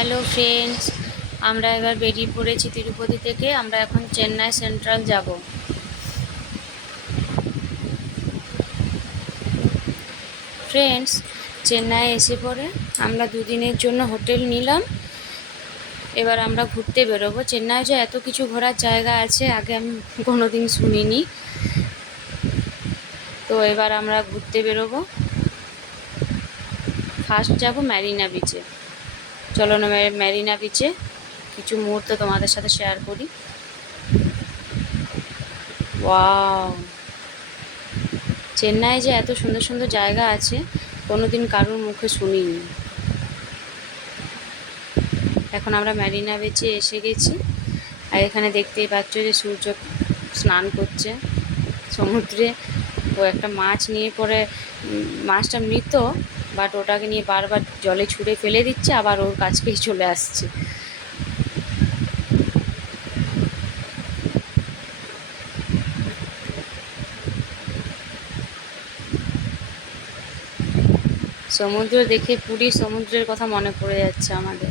Hello friends, আমরা এবার বেরিয়ে পড়েছি তিরুপতি থেকে। আমরা এখন চেন্নাই সেন্ট্রাল যাব। ফ্রেন্ডস চেন্নাই এসে পরে আমরা দুদিনের জন্য হোটেল নিলাম। এবার আমরা ঘুরতে বেরোবো। চেন্নাই যে এত কিছু ঘোরার জায়গা আছে, আগে আমি কোনো দিন শুনিনি। তো এবার আমরা ঘুরতে বেরোবো। ফার্স্ট যাব ম্যারিনা বিচে। চলো না ম্যারিনা বিচে কিছু মুহূর্ত তোমাদের সাথে শেয়ার করি। ওয়াও চেন্নাই যে এত সুন্দর সুন্দর জায়গা আছে, কোনোদিন কারোর মুখে শুনিনি। এখন আমরা ম্যারিনা বিচে এসে গেছি, আর এখানে দেখতেই পাচ্ছ যে সূর্য স্নান করছে। সমুদ্রে ও একটা মাছ নিয়ে পরে মাছটা মৃত। বাট ওটাকে নিয়ে বারবার জলে ছুঁড়ে ফেলে দিচ্ছে, আবার ওর কাছকেই চলে আসছে। সমুদ্র দেখে পুরী সমুদ্রের কথা মনে পড়ে যাচ্ছে আমাদের।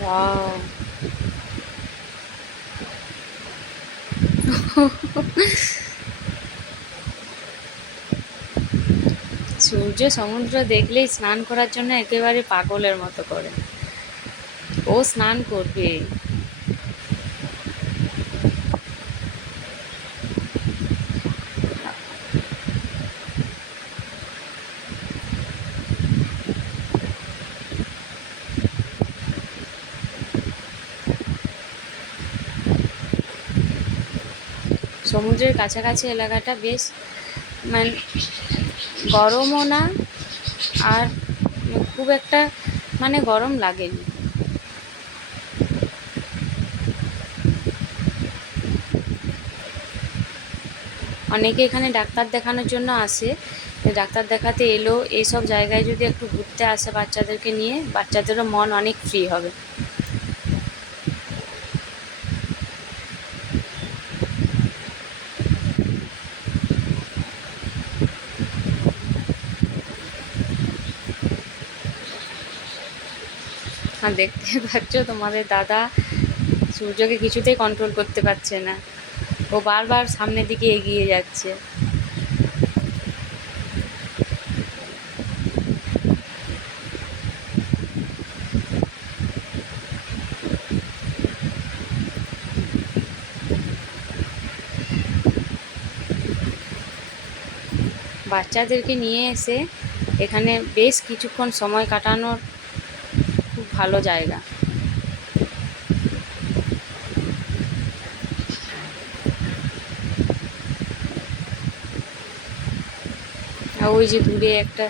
ওয়াও সূর্য সমুদ্র দেখলেই স্নান করার জন্য একেবারে পাগলের মতো করে। ও স্নান করবে। সমুদ্রের কাছাকাছি এলাকাটা বেশ মানে গরমও না আর খুব একটা মানে গরম লাগেনি। অনেকে এখানে ডাক্তার দেখানোর জন্য আসে। ডাক্তার দেখাতে এলেও এইসব জায়গায় যদি একটু ঘুরতে আসে বাচ্চাদেরকে নিয়ে, বাচ্চাদেরও মন অনেক ফ্রি হবে। দেখতে পাচ্ছ, তোমাদের দাদা সূর্যকে কিছুতেই কন্ট্রোল করতে পারছে না। ও বারবার সামনের দিকে এগিয়ে যাচ্ছে। বাচ্চাদেরকে নিয়ে এসে এখানে বেশ কিছুক্ষণ সময় কাটানোর ভালো জায়গা। ওই যে দূরে একটা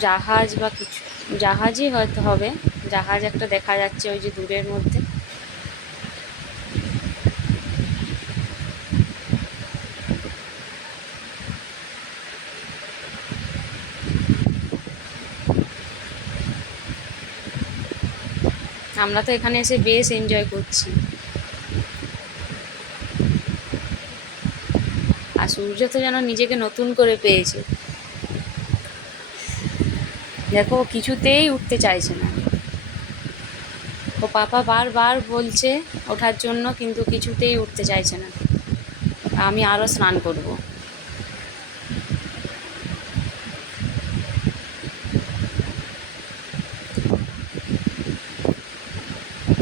জাহাজ বা কিছু, জাহাজই হয়তো হবে, জাহাজ একটা দেখা যাচ্ছে ওই যে দূরের মধ্যে। আমরা তো এখানে এসে বেশ এনজয় করছি। আর সূর্য তো যেন নিজেকে নতুন করে পেয়েছে। দেখো কিছুতেই উঠতে চাইছে না। ও পাপা বারবার বলছে ওঠার জন্য, কিন্তু কিছুতেই উঠতে চাইছে না। আমি আরও স্নান করব।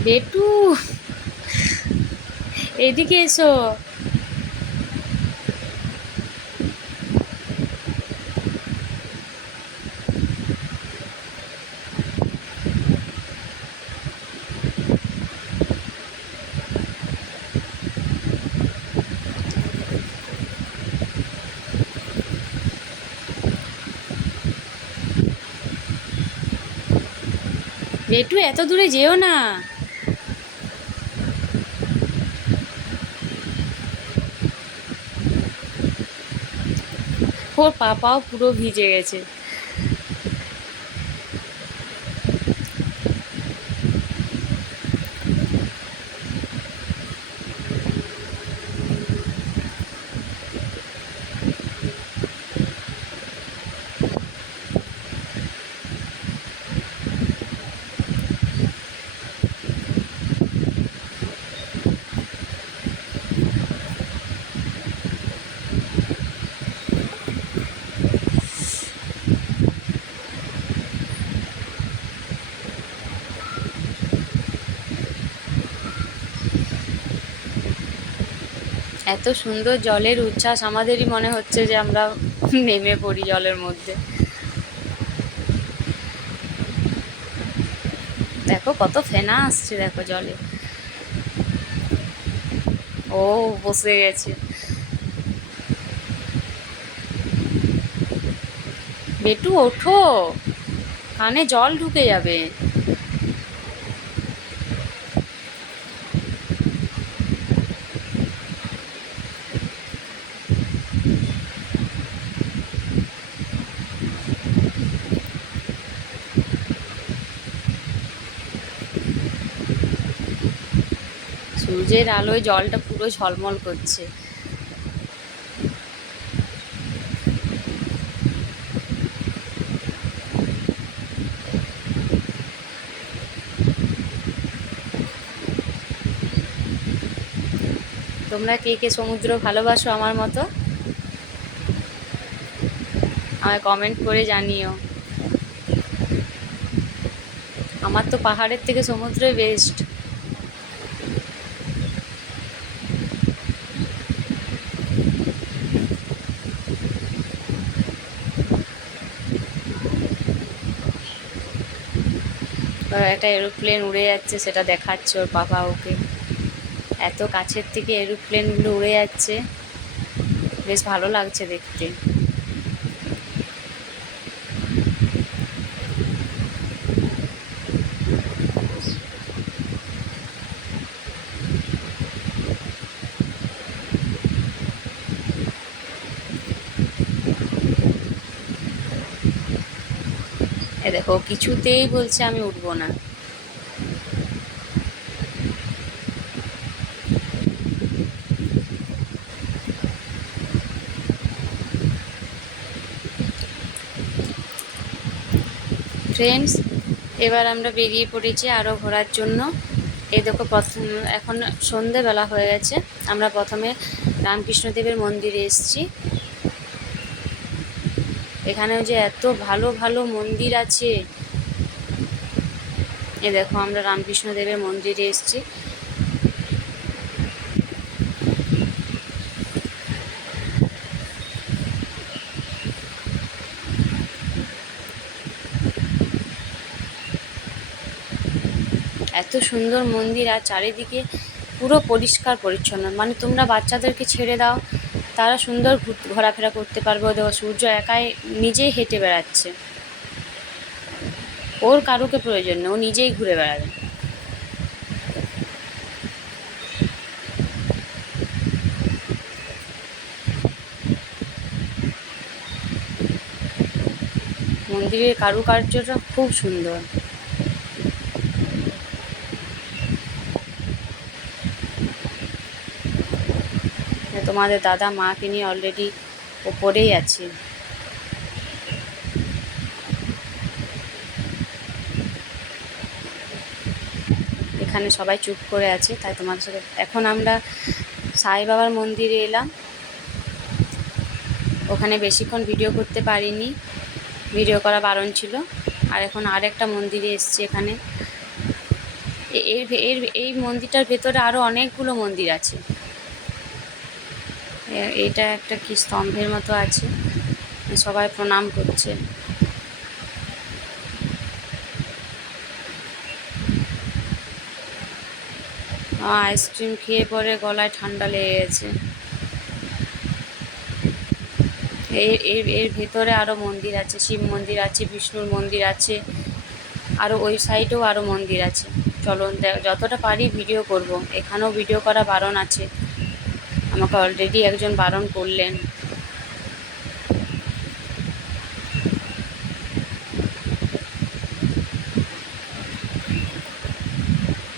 বেটু এদিকে এসো। বেটু এত দূরে যেও না। ওর পাপাও পুরো ভিজে গেছে। এত সুন্দর জলের উচ্ছ্বাস, আমাদেরই মনে হচ্ছে যে আমরা নেমে পড়ি জলের মধ্যে। দেখো কত ফেনা আসছে, দেখো জলে। ও, বসে গেছে। বেটু, ওঠো। কানে জল ঢুকে যাবে। সূর্যের আলোয় জলটা পুরো ঝলমল করছে। তোমরা কে কে সমুদ্র ভালোবাসো আমার মতো? আমায় কমেন্ট করে জানিও। আমার তো পাহাড়ের থেকে সমুদ্রই বেস্ট একটা এরোপ্লেন উড়ে যাচ্ছে, সেটা দেখাচ্ছে ওর বাবা ওকে। এত কাছের থেকে এরোপ্লেনগুলো উড়ে যাচ্ছে। বেশ ভালো লাগছে দেখতে। দেখো কিছুতেই বলছে আমি উঠবো না। ফ্রেন্ডস এবার আমরা বেরিয়ে পড়েছি আরও ঘোরার জন্য। এই দেখো, প্রথম, এখন সন্ধেবেলা হয়ে গেছে। আমরা প্রথমে রামকৃষ্ণদেবের মন্দিরে এসেছি। এখানেও যে এত ভালো ভালো মন্দির আছে। এ দেখো, আমরা রামকৃষ্ণদেবের মন্দিরে এসেছি। এত সুন্দর মন্দির, আর চারিদিকে পুরো পরিষ্কার, পরিচ্ছন্ন। মানে তোমরা বাচ্চাদেরকে ছেড়ে দাও তারা সুন্দর ঘুর- ঘোরাফেরা করতে পারবে ও দেখো সূর্য একাই নিজেই হেঁটে বেড়াচ্ছে। ওর কারুকে প্রয়োজন নেই, ও নিজেই ঘুরে বেড়াবে। মন্দিরের কারুকার্যটা খুব সুন্দর। তোমাদের দাদা মাকে নিয়ে অলরেডি ওপরেই আছে। এখানে সবাই চুপ করে আছে, তাই তোমাদের সাথে এখন আমরা সাই বাবার মন্দিরে এলাম। ওখানে বেশিক্ষণ ভিডিও করতে পারিনি ভিডিও করা বারণ ছিল। আর এখন আরেকটা মন্দিরে এসছি এখানে। এর এই মন্দিরটার ভেতরে আরও অনেকগুলো মন্দির আছে। এটা একটা কি স্তম্ভের মতো আছে। সবাই প্রণাম করছে। আইসক্রিম খেয়ে পরে গলায় ঠান্ডা লেগে গেছে। এর এর ভেতরে আরও মন্দির আছে, শিব মন্দির আছে, বিষ্ণুর মন্দির আছে আরও ওই সাইডেও আরও মন্দির আছে। চলো দে- যতটা পারি ভিডিও করব। এখানেও ভিডিও করা বারণ আছে। আমাকে অলরেডি একজন বারণ করলেন।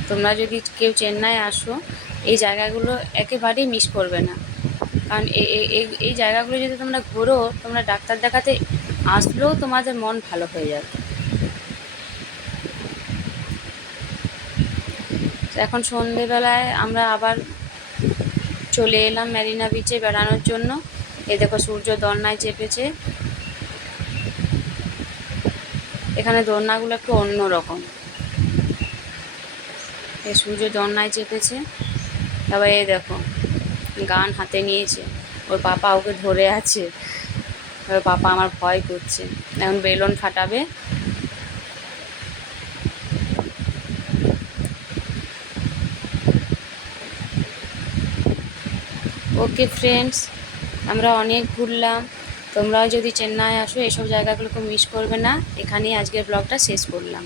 তোমরা যদি কেউ চেন্নাই আসো, এই জায়গাগুলো একেবারেই মিস করবে না। কারণ এই জায়গাগুলো যদি তোমরা ঘোরো, তোমরা ডাক্তার দেখাতে আসলেও তোমাদের মন ভালো হয়ে যাবে। এখন সন্ধেবেলায় আমরা আবার চলে এলাম ম্যারিনা বিচে বেড়ানোর জন্য। এই দেখো সূর্য দোলনায় চেপেছে। এখানে দোলনাগুলো একটু অন্য রকম। এই সূর্য দোলনায় চেপেছে। তারপর এই দেখো, গান হাতে নিয়েছে। ওর পাপা ওকে ধরে আছে। ওর পাপা আমার ভয় করছে। এখন বেলুন ফাটাবে। ওকে ফ্রেন্ডস আমরা অনেক ঘুরলাম। তোমরাও যদি চেন্নাই আসো, এসব জায়গাগুলোকে মিস করবে না। এখানেই আজকের ব্লগটা শেষ করলাম।